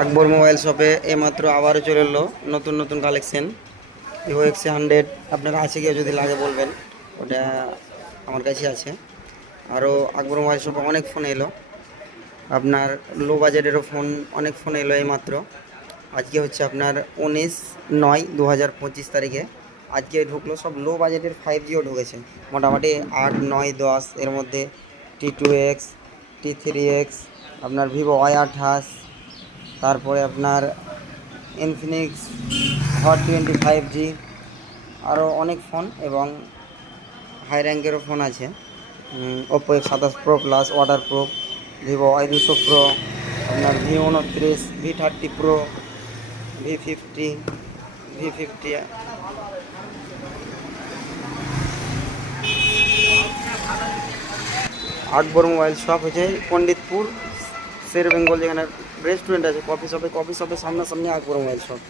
আকবর mobile শপে এইমাত্র আবারও চলে এলো নতুন নতুন কালেকশন। ভিভো X100 আপনার আছে কেউ যদি লাগে বলবেন, ওটা আমার কাছে আছে। আরও আকবর মোবাইল শপে অনেক ফোন এলো, আপনার লো বাজেটেরও ফোন, অনেক ফোন এলো এইমাত্র। আজকে হচ্ছে আপনার 19/9/2025 তারিখে আজকে ঢুকলো সব লো বাজেটের 5Gও ঢুকেছে মোটামুটি 8, 9, 10 এর মধ্যে। T2X, T3X, আপনার ভিভো Y28, তারপরে আপনার ইনফিনিক্স হট 25G, আরও অনেক ফোন এবং হাই র্যাঙ্কেরও ফোন আছে। Oppo X27 pro plus water proof, Vivo Y200 pro, আপনার V29, V30 pro, V50, V50। আকবর মোবাইল শপ হচ্ছে পণ্ডিতপুর শের বেঙ্গল, যেখানে রেস্টুরেন্ট আছে, কফি শপে সামনাসামনি আকবর মোবাইল শপ।